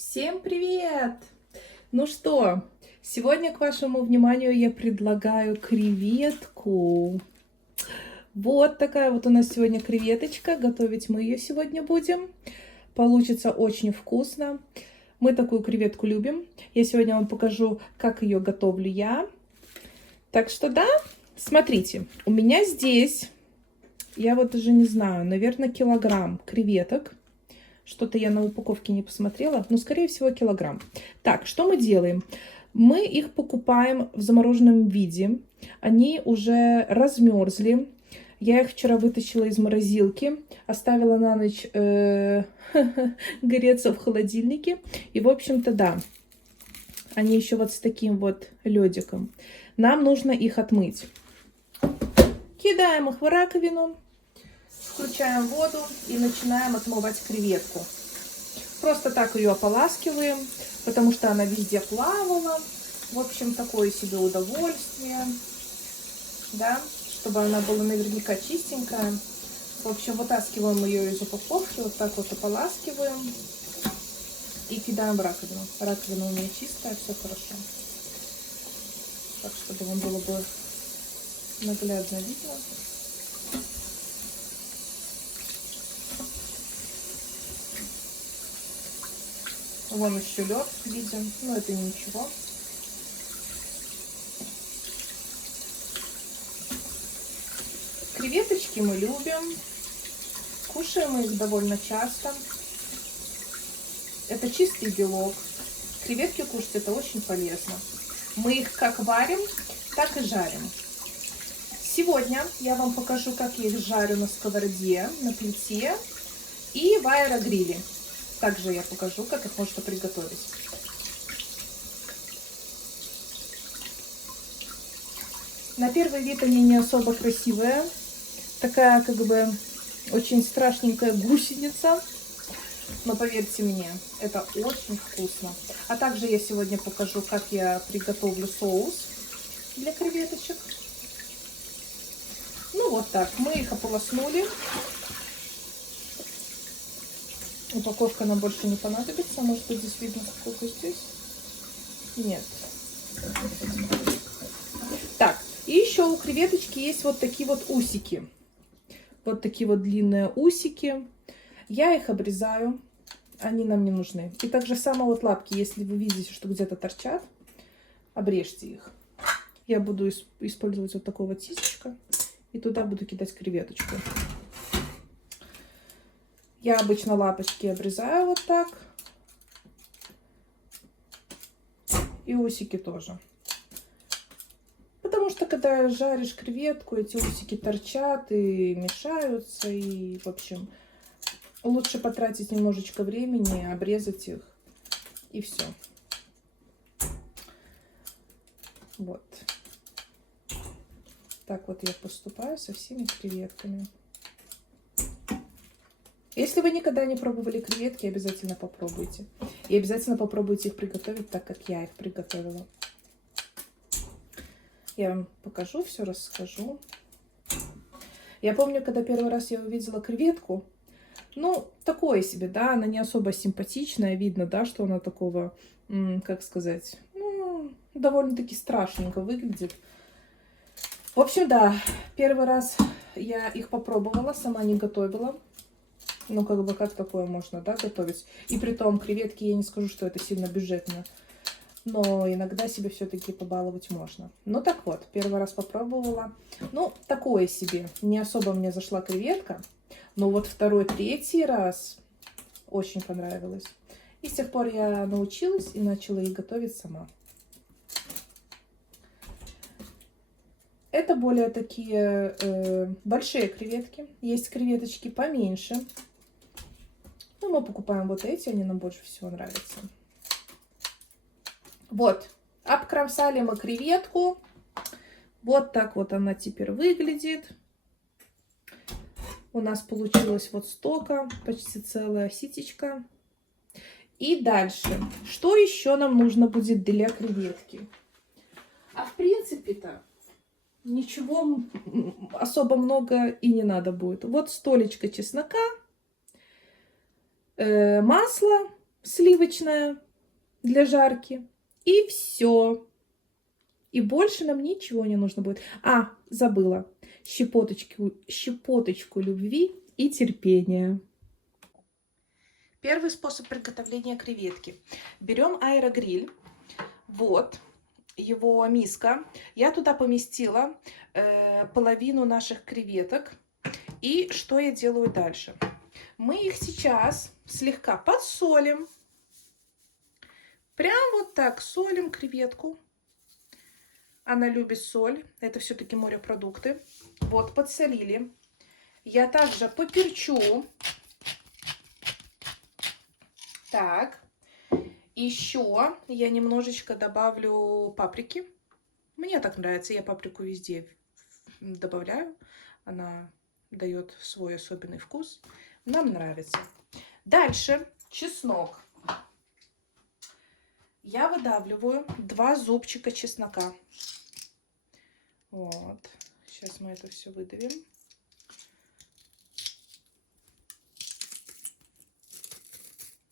Всем привет! Ну что, сегодня к вашему вниманию я предлагаю креветку. Вот такая вот у нас сегодня креветочка. Готовить мы ее сегодня будем. Получится очень вкусно. Мы такую креветку любим. Я сегодня вам покажу, как ее готовлю я. Так что да, смотрите, у меня здесь, я вот даже не знаю, наверное, килограмм креветок. Что-то я на упаковке не посмотрела, но, скорее всего, килограмм. Так, что мы делаем? Мы их покупаем в замороженном виде. Они уже размерзли. Я их вчера вытащила из морозилки, оставила на ночь греться в холодильнике. И, в общем-то, да, они еще вот с таким вот ледиком. Нам нужно их отмыть. Кидаем их в раковину. Включаем воду и начинаем отмывать креветку. Просто так ее ополаскиваем, потому что она везде плавала. В общем, такое себе удовольствие, да, чтобы она была наверняка чистенькая. В общем, вытаскиваем ее из упаковки, вот так вот ополаскиваем и кидаем в раковину. Раковина у меня чистая, все хорошо. Так, чтобы вам было бы наглядно видно. Вон еще лед видим, но это ничего. Креветочки мы любим, кушаем их довольно часто. Это чистый белок. Креветки кушать это очень полезно. Мы их как варим, так и жарим. Сегодня я вам покажу, как я их жарю на сковороде, на плите и в аэрогриле. Также я покажу, как их можно приготовить. На первый вид они не особо красивые. Такая как бы очень страшненькая гусеница. Но поверьте мне, это очень вкусно. А также я сегодня покажу, как я приготовлю соус для креветочек. Ну вот так, мы их ополоснули. Упаковка нам больше не понадобится. Может быть, здесь видно, сколько здесь? Нет. Так, и еще у креветочки есть вот такие вот усики. Вот такие вот длинные усики. Я их обрезаю. Они нам не нужны. И также само вот лапки, если вы видите, что где-то торчат, обрежьте их. Я буду использовать вот такого тисечка. И туда буду кидать креветочку. Я обычно лапочки обрезаю вот так. И усики тоже. Потому что, когда жаришь креветку, эти усики торчат и мешаются. И, в общем, лучше потратить немножечко времени, обрезать их. И все. Вот. Так вот я поступаю со всеми креветками. Если вы никогда не пробовали креветки, обязательно попробуйте. И обязательно попробуйте их приготовить так, как я их приготовила. Я вам покажу, все расскажу. Я помню, когда первый раз я увидела креветку, ну, такое себе, да, она не особо симпатичная, видно, да, что она такого, как сказать, ну, довольно-таки страшненько выглядит. В общем, да, первый раз я их попробовала, сама не готовила. Ну, как бы, как такое можно, да, готовить? И при том, креветки, я не скажу, что это сильно бюджетно. Но иногда себе все-таки побаловать можно. Ну, так вот, первый раз попробовала. Ну, такое себе. Не особо мне зашла креветка. Но вот второй, третий раз очень понравилось. И с тех пор я научилась и начала их готовить сама. Это более такие большие креветки. Есть креветочки поменьше. Ну, мы покупаем вот эти, они нам больше всего нравятся. Вот, обкромсали мы креветку. Вот так вот она теперь выглядит. У нас получилось вот столько, почти целая ситечка. И дальше, что еще нам нужно будет для креветки? А в принципе-то ничего особо много и не надо будет. Вот столечко чеснока, масло сливочное для жарки. И все. И больше нам ничего не нужно будет. А, забыла. Щепоточку любви и терпения. Первый способ приготовления креветки. Берем аэрогриль. Вот его миска. Я туда поместила половину наших креветок. И что я делаю дальше? Мы их сейчас слегка подсолим. Прям вот так солим креветку. Она любит соль. Это все-таки морепродукты. Вот, подсолили. Я также поперчу. Так. Еще я немножечко добавлю паприки. Мне так нравится. Я паприку везде добавляю. Она дает свой особенный вкус. Нам нравится. Дальше чеснок. Я выдавливаю 2 зубчика чеснока. Вот. Сейчас мы это все выдавим.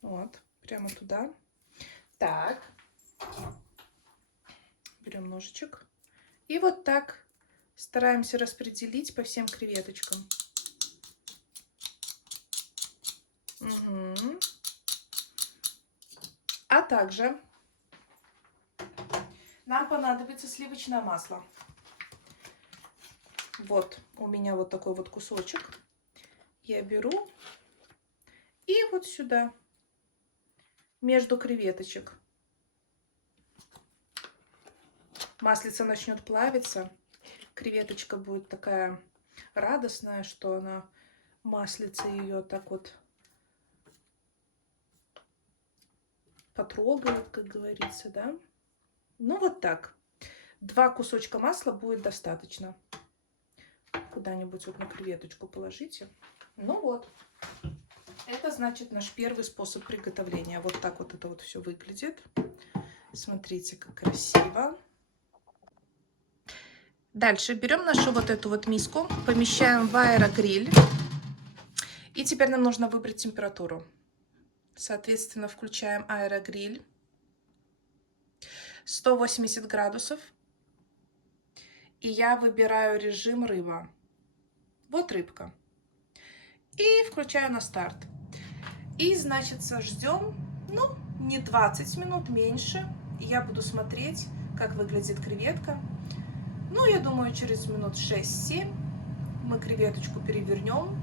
Вот. Прямо туда. Так. Берем ножичек. И вот так стараемся распределить по всем креветочкам. Угу. А также нам понадобится сливочное масло. Вот у меня вот такой вот кусочек. Я беру и вот сюда, между креветочек. Маслица начнет плавиться. Креветочка будет такая радостная, что она маслица ее так вот потрогает, как говорится, да? Ну вот так. 2 кусочка масла будет достаточно. Куда-нибудь вот на креветочку положите. Ну вот. Это значит наш первый способ приготовления. Вот так вот это вот все выглядит. Смотрите, как красиво. Дальше берем нашу вот эту вот миску, помещаем в аэрогриль. И теперь нам нужно выбрать температуру. Соответственно, включаем аэрогриль. 180 градусов. И я выбираю режим рыба. Вот рыбка. И включаю на старт. И, значит, ждем, ну, не 20 минут, меньше. И я буду смотреть, как выглядит креветка. Ну, я думаю, через минут 6-7 мы креветочку перевернем.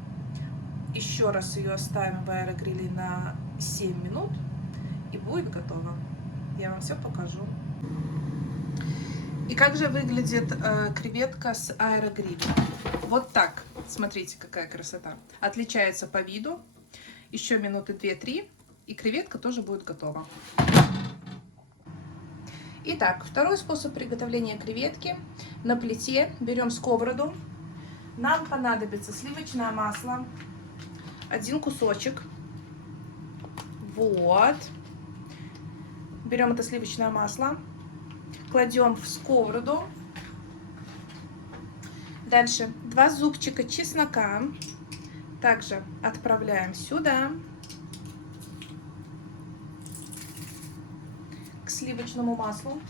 Еще раз ее оставим в аэрогриле на 7 минут. И будет готово. Я вам все покажу. И как же выглядит креветка с аэрогриля? Вот так. Смотрите, какая красота. Отличается по виду. Еще минуты 2-3, и креветка тоже будет готова. Итак, второй способ приготовления креветки. На плите берем сковороду. Нам понадобится сливочное масло. 1 кусочек. Вот. Берем это сливочное масло. Кладем в сковороду. Дальше 2 зубчика чеснока. Также отправляем сюда. К сливочному маслу.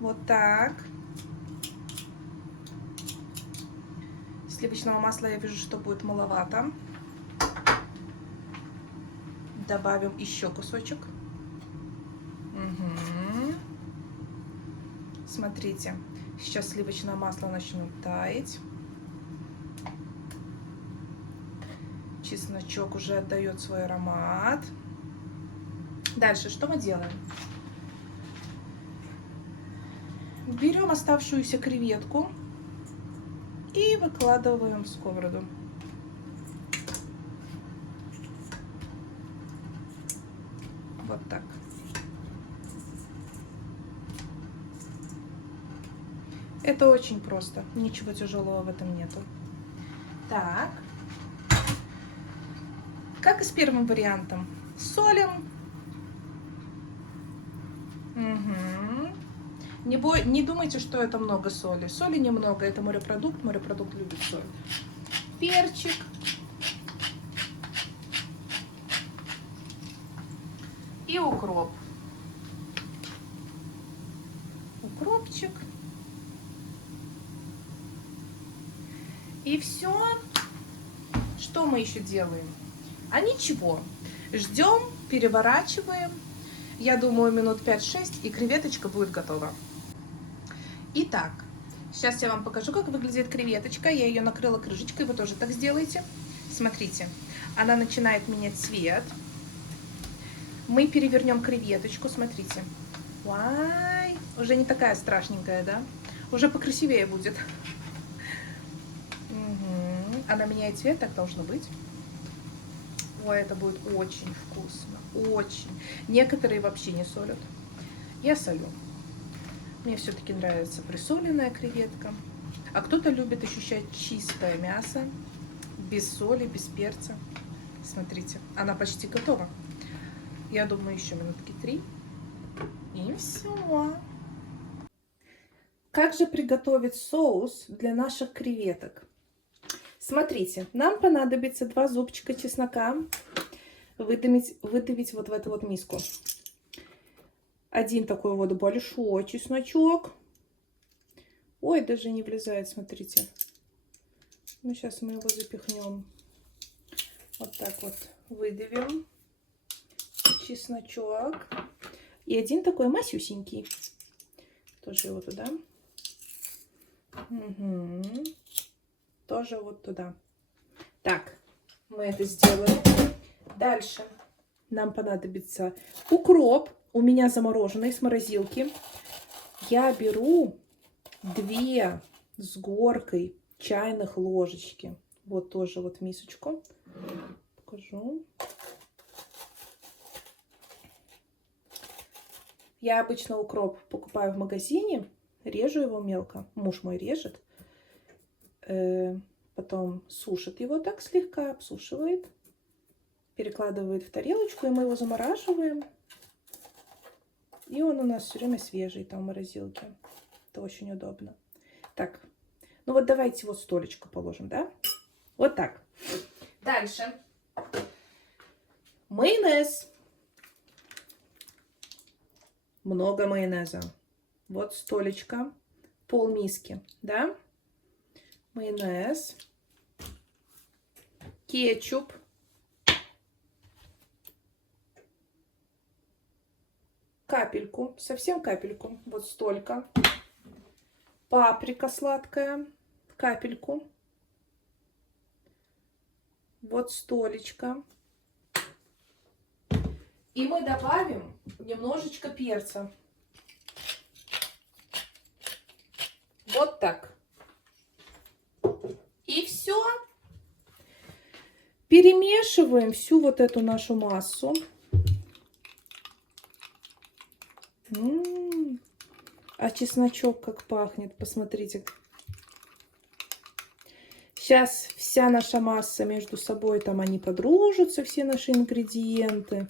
Вот так. Сливочного масла я вижу, что будет маловато. Добавим еще кусочек. Угу. Смотрите, сейчас сливочное масло начнет таять. Чесночок уже отдает свой аромат. Дальше что мы делаем? Берем оставшуюся креветку и выкладываем в сковороду. Вот так. Это очень просто. Ничего тяжелого в этом нету. Так. Как и с первым вариантом. Солим. Угу. Не думайте, что это много соли. Соли немного. Это морепродукт. Морепродукт любит соль. Перчик. и укроп. Укропчик. И все. Что мы еще делаем? А ничего. Ждем, переворачиваем. Я думаю, минут 5-6, и креветочка будет готова. Итак, сейчас я вам покажу, как выглядит креветочка. Я ее накрыла крышечкой, вы тоже так сделаете. Смотрите, она начинает менять цвет. Мы перевернем креветочку, смотрите. Вай, уже не такая страшненькая, да? Уже покрасивее будет. Угу. Она меняет цвет, так должно быть. Ой, это будет очень вкусно, очень. Некоторые вообще не солят. Я солю. Мне все-таки нравится присоленная креветка. А кто-то любит ощущать чистое мясо, без соли, без перца. Смотрите, она почти готова. Я думаю, еще минутки 3. И все. Как же приготовить соус для наших креветок? Смотрите, нам понадобится 2 зубчика чеснока выдавить вот в эту вот миску. Один такой вот большой чесночок. Ой, даже не влезает, смотрите. Ну, сейчас мы его запихнем. Вот так вот выдавим чесночок. И один такой масюсенький. Тоже его туда. Угу. Тоже вот туда. Так, мы это сделаем. Дальше нам понадобится укроп. У меня замороженный с морозилки. Я беру 2 с горкой чайных ложечки. Вот тоже вот в мисочку. Покажу. Я обычно укроп покупаю в магазине. Режу его мелко. Муж мой режет. Потом сушит его так слегка, обсушивает. Перекладывает в тарелочку, и мы его замораживаем. И он у нас все время свежий там в морозилке. Это очень удобно. Так, ну вот давайте вот столечко положим, да? Вот так. Дальше. Майонез. Много майонеза. Вот столечко. Полмиски, да? Майонез. Кетчуп. Капельку, совсем капельку, вот столько. Паприка сладкая, капельку. Вот столечко. И мы добавим немножечко перца. Вот так. И все. Перемешиваем всю вот эту нашу массу. А чесночок как пахнет, посмотрите. Сейчас вся наша масса между собой, там они подружатся, все наши ингредиенты.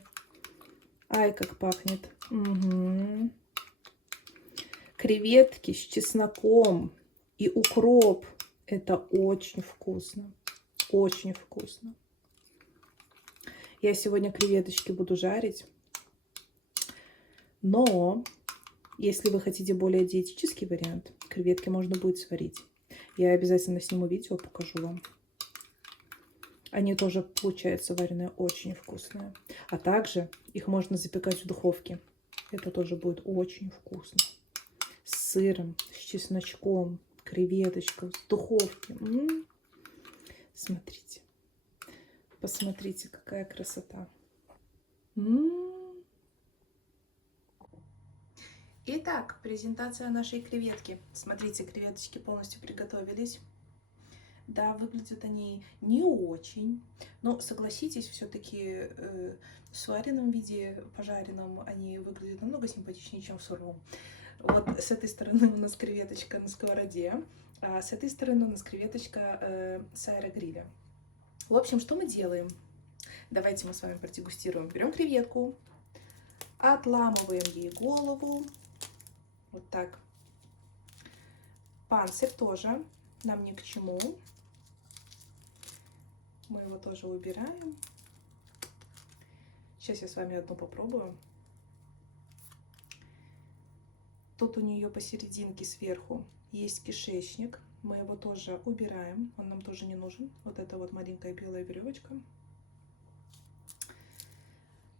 Ай, как пахнет. Угу. Креветки с чесноком и укроп. Это очень вкусно. Очень вкусно. Я сегодня креветочки буду жарить. Но, если вы хотите более диетический вариант, креветки можно будет сварить. Я обязательно сниму видео, покажу вам. Они тоже, получаются, вареные очень вкусные. А также их можно запекать в духовке. Это тоже будет очень вкусно. С сыром, с чесночком, креветочка в духовке. Смотрите. Посмотрите, какая красота. Итак, презентация нашей креветки. Смотрите, креветочки полностью приготовились. Да, выглядят они не очень, но согласитесь, все-таки в сваренном виде, пожаренном, они выглядят намного симпатичнее, чем в сыром. Вот с этой стороны у нас креветочка на сковороде, а с этой стороны у нас креветочка с аэрогриля. В общем, что мы делаем? Давайте мы с вами продегустируем. Берем креветку, отламываем ей голову. Вот так. Панцирь тоже нам ни к чему. Мы его тоже убираем. Сейчас я с вами одну попробую. Тут у нее посерединке сверху есть кишечник. Мы его тоже убираем. Он нам тоже не нужен. Вот эта вот маленькая белая веревочка.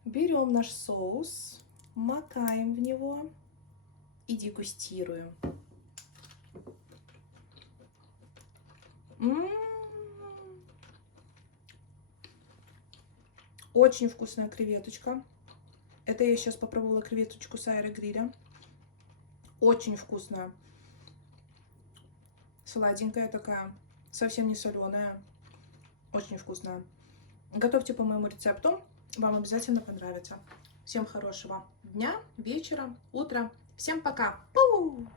Берем наш соус, макаем в него и дегустируем. Очень вкусная креветочка. Это я сейчас попробовала креветочку с аэрогриля. Очень вкусная. Сладенькая такая, совсем не соленая. Очень вкусная. Готовьте по моему рецепту. Вам обязательно понравится. Всем хорошего дня, вечера, утра. Всем пока! Пу!